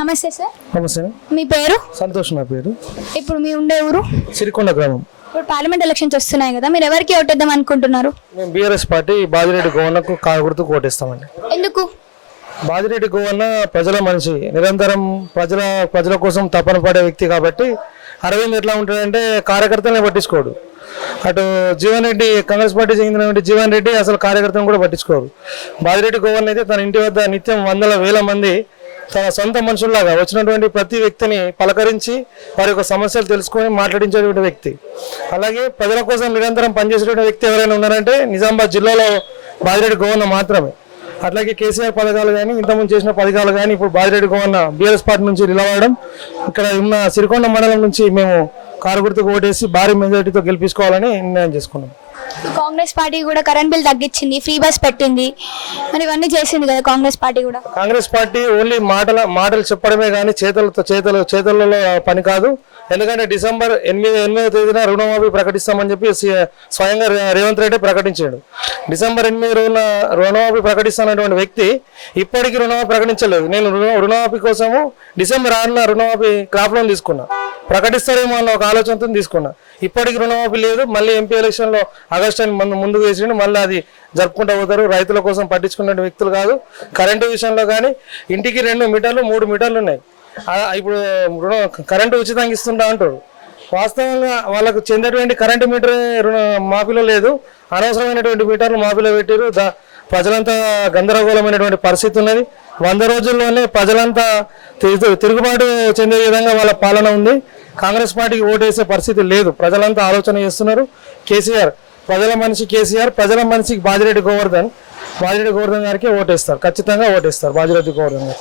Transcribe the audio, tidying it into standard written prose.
నమస్తే సార్. నమస్తే. మీ పేరు? సంతోష్ నా పేరు. ఇప్పుడు మీ ఉండే ఊరు? సిరికొండ గ్రామం. ఇప్పుడు పార్లమెంట్ ఎలక్షన్స్ వస్తున్నాయి కదా, మీరు ఎవరికి ఓటేద్దాం అనుకుంటున్నారు? మేము బీఆర్ఎస్ పార్టీ బాజిరెడ్డి గోవన్నకు కాగుర్తు ఓటేస్తామండి. ఎందుకు? బాజిరెడ్డి గోవన్న ప్రజల మనిషి, నిరంతరం ప్రజల కోసం తపన పడే వ్యక్తి కాబట్టి. అరవింద్ ఎట్లా ఉంటాడంటే కార్యకర్తలను పట్టించుకోడు. అటు జీవన్ రెడ్డి కాంగ్రెస్ పార్టీ చెందినటువంటి జీవన్ రెడ్డి అసలు కార్యకర్తలను కూడా పట్టించుకోరు. బాజిరెడ్డి గోవన్న అయితే తన ఇంటి వద్ద నిత్యం వందల వేల మంది తన సొంత మనుషుల్లాగా వచ్చినటువంటి ప్రతి వ్యక్తిని పలకరించి వారి యొక్క సమస్యలు తెలుసుకొని మాట్లాడించేటువంటి వ్యక్తి. అలాగే ప్రజల కోసం నిరంతరం పనిచేసేటువంటి వ్యక్తి ఎవరైనా ఉన్నారంటే నిజామాబాద్ జిల్లాలో బాజిరెడ్డి గోవన్న మాత్రమే. అట్లాగే కేసీఆర్ పథకాలు కానీ ఇంతకుముందు చేసిన పథకాలు కానీ ఇప్పుడు బాజిరెడ్డి గోవన్న బీఆర్ఎస్ పార్టీ నుంచి నిలవడం, ఇక్కడ ఉన్న సిరికొండ మండలం నుంచి మేము కారు గుర్తుకు ఓటేసి భారీ మెజారిటీతో గెలిపించుకోవాలని నిర్ణయం చేసుకున్నాం. కాంగ్రెస్ పార్టీ కూడా కరెంట్ బిల్ తగ్గించింది, ఫ్రీ బస్ పెట్టింది, మరి ఇవన్నీ చేసింది కదా కాంగ్రెస్ పార్టీ కూడా. కాంగ్రెస్ పార్టీ ఓన్లీ మాటలు చెప్పడమే కానీ చేతులలో పని కాదు. ఎందుకంటే డిసెంబర్ 8వ తేదీన రుణమాఫీ ప్రకటిస్తామని చెప్పి స్వయంగా రేవంత్ రెడ్డి ప్రకటించాడు. డిసెంబర్ 8 రోజున రుణమాఫీ ప్రకటిస్తానటువంటి వ్యక్తి ఇప్పటికీ రుణమాఫీ ప్రకటించలేదు. నేను రుణమాఫీ కోసము డిసెంబర్ 6న రుణమాఫీ క్రాప్ లోన్ తీసుకున్నా, ప్రకటిస్తారేమో అన్న ఒక ఆలోచనతో తీసుకున్నా. ఇప్పటికి రుణమాఫీ లేదు. మళ్ళీ ఎంపీ ఎలక్షన్లో ఆగస్టు అని ముందుకు వేసిండు. మళ్ళీ అది జరుపుకుంటూ పోతారు. రైతుల కోసం పట్టించుకునే వ్యక్తులు కాదు. కరెంటు విషయంలో కానీ ఇంటికి 2 మీటర్లు 3 మీటర్లు ఉన్నాయి. ఇప్పుడు కరెంటు ఉచితంగా ఇస్తుంటా అంటారు. వాస్తవంగా వాళ్ళకు చెందేటువంటి కరెంటు మీటర్ మాఫీలో లేదు. అనవసరమైనటువంటి మీటర్లు మాఫీలో పెట్టారు. ప్రజలంతా గందరగోళమైనటువంటి పరిస్థితి ఉన్నది. 100 రోజుల్లోనే ప్రజలంతా తిరుగుబాటు చెందే విధంగా వాళ్ళ పాలన ఉంది. కాంగ్రెస్ పార్టీకి ఓటేసే పరిస్థితి లేదు. ప్రజలంతా ఆలోచన చేస్తున్నారు. కేసీఆర్ ప్రజల మనిషి, కేసీఆర్ ప్రజల మనిషికి బాజిరెడ్డి గోవర్ధన్ గారికి ఓటేస్తారు. ఖచ్చితంగా ఓటేస్తారు బాజిరెడ్డి గోవర్ధన్ గారికి.